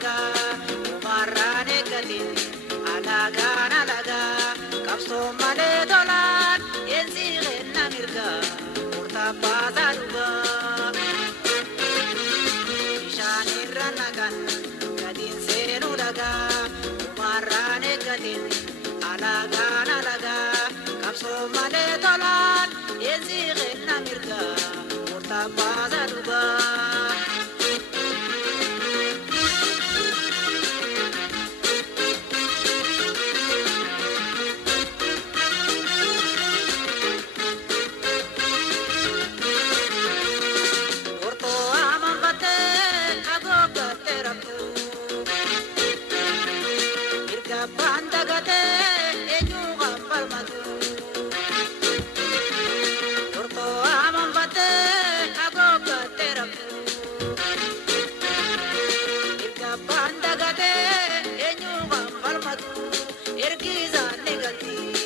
alaga umarrane gatin alaga alaga kapso male dolan yensi renna mirga urta bazaruga ishanirranagan gatin senu laga umarrane gatin alaga alaga kapso male dolan yensi renna mirga urta bazaruga Bandagate enyu gambal madu Torto amambate agoga terapu Irga bandagate enyu gambal madu Ergiza negati